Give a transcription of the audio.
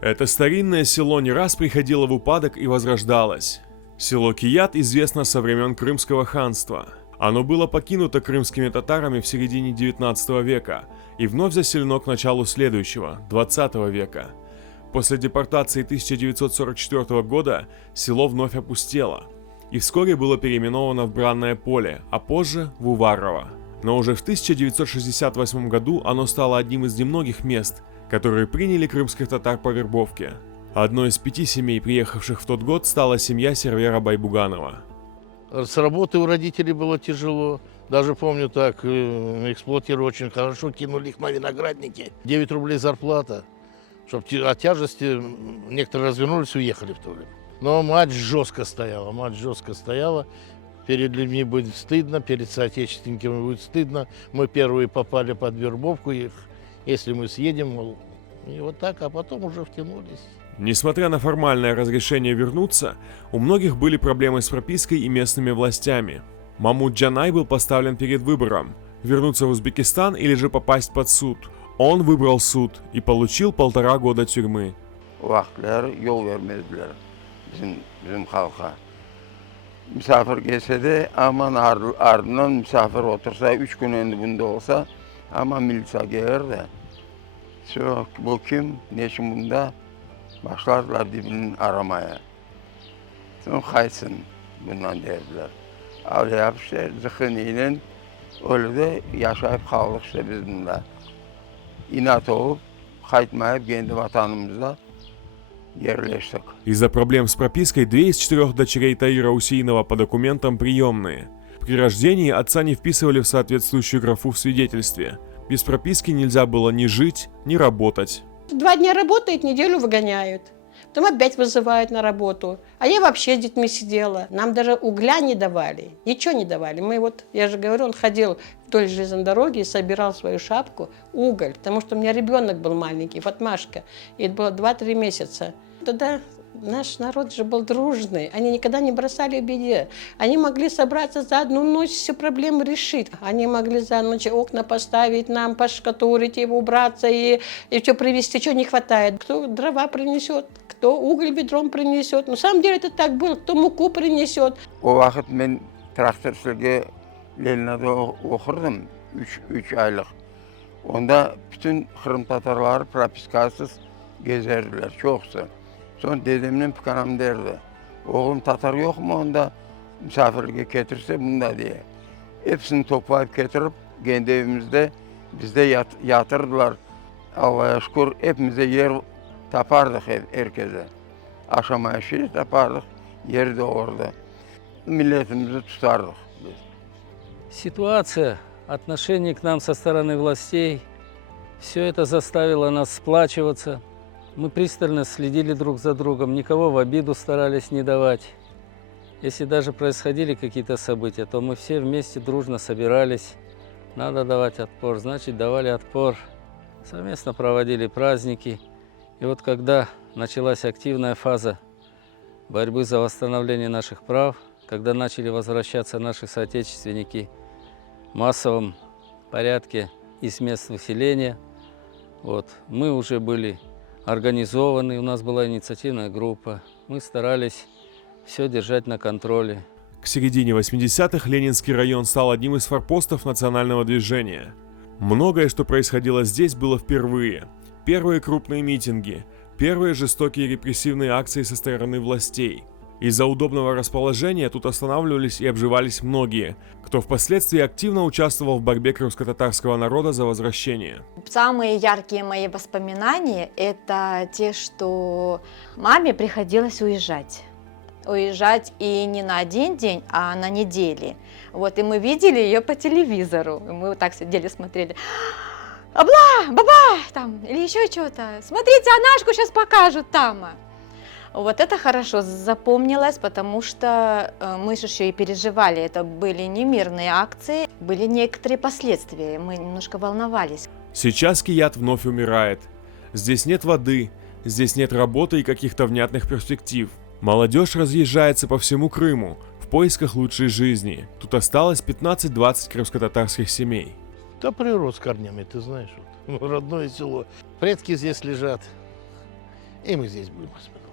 Это старинное село не раз приходило в упадок и возрождалось. Село Кият известно со времен Крымского ханства. Оно было покинуто крымскими татарами в середине 19 века и вновь заселено к началу следующего, 20 века. После депортации 1944 года село вновь опустело и вскоре было переименовано в Бранное поле, а позже в Уварово. Но уже в 1968 году оно стало одним из немногих мест, которые приняли крымских татар по вербовке. Одной из 5 семей, приехавших в тот год, стала семья Сервера Байбуганова. С работы у родителей было тяжело. Даже помню так, эксплуатировали очень хорошо, кинули их на виноградники. 9 рублей зарплата. Чтоб от тяжести некоторые развернулись и уехали в то время. Но мать жестко стояла. Перед людьми будет стыдно, перед соотечественниками будет стыдно. Мы первые попали под вербовку их. Если мы съедем, мол, и вот так, а потом уже втянулись. Несмотря на формальное разрешение вернуться, у многих были проблемы с пропиской и местными властями. Мамуд Джанай был поставлен перед выбором – вернуться в Узбекистан или же попасть под суд. Он выбрал суд и получил 1,5 года тюрьмы. Bizim halka. Misafir gelse de aman ardından misafir otursa 3 gün önce bunda olsa ama milisa gelir de çok bu kim ne için bunda başlarlar dibinin aramaya. Son kaysın bundan derdiler. Öyle yapıştı zıkkınıyla öyle de yaşayıp kaldık işte biz bunda. İnat olup kayıtmayıp kendi vatanımızda. Из-за проблем с пропиской 2 из 4 дочерей Таира Усейнова по документам приемные. При рождении отца не вписывали в соответствующую графу в свидетельстве. Без прописки нельзя было ни жить, ни работать. 2 дня работает, неделю выгоняют. Потом опять вызывают на работу. А я вообще с детьми сидела. Нам даже угля не давали, ничего не давали. Мы вот, я же говорю, он ходил вдоль железной дороги и собирал свою шапку, уголь. Потому что у меня ребенок был маленький, Фатмашка. И это было 2-3 месяца. Тогда наш народ же был дружный. Они никогда не бросали в беде. Они могли собраться за одну ночь, все проблемы решить. Они могли за ночь окна поставить нам, поштукатурить его, убраться и все привезти, что не хватает. Кто дрова принесет, кто уголь ведром принесет. На самом деле это так было, кто муку принесет. O vakit ben traktörçülüğe Lenina'da okurdum 3 aylık. Onda bütün Kırım Tatarları propiskasız gezerdiler, çoksa. Sonra dedemle pıkanam derdi. Oğlum Tatar yok mu onda misafirliğe getirse bunda diye. Hepsini toplayıp getirip kendi evimizde bizde yatırdılar. Allah'a şükür hepimize yer tapardık herkese. Aşamaya şey tapardık, yeri de orada. Milletimizi tutardık biz. Ситуация, отношение к нам со стороны властей, все это заставило нас сплачиваться. Мы пристально следили друг за другом, никого в обиду старались не давать. Если даже происходили какие-то события, то мы все вместе дружно собирались. Надо давать отпор, значит, давали отпор. Совместно проводили праздники. И вот когда началась активная фаза борьбы за восстановление наших прав, когда начали возвращаться наши соотечественники в массовом порядке из мест выселения, вот, мы уже были организованы, у нас была инициативная группа. Мы старались все держать на контроле. К середине 80-х Ленинский район стал одним из форпостов национального движения. Многое, что происходило здесь, было впервые. Первые крупные митинги, первые жестокие репрессивные акции со стороны властей. Из-за удобного расположения тут останавливались и обживались многие, кто впоследствии активно участвовал в борьбе крымско-татарского народа за возвращение. Самые яркие мои воспоминания – это те, что маме приходилось уезжать. Уезжать и не на 1 день, а на недели. Вот, и мы видели ее по телевизору. Мы вот так сидели, смотрели. Абла, баба, там, или еще что-то. Смотрите, Анашку сейчас покажут там. Вот это хорошо запомнилось, потому что мы же еще и переживали. Это были не мирные акции, были некоторые последствия. Мы немножко волновались. Сейчас Кият вновь умирает. Здесь нет воды, здесь нет работы и каких-то внятных перспектив. Молодежь разъезжается по всему Крыму в поисках лучшей жизни. Тут осталось 15-20 крымско-татарских семей. Да прирос с корнями, ты знаешь, вот, родное село. Предки здесь лежат. и мы здесь будем воспитывать.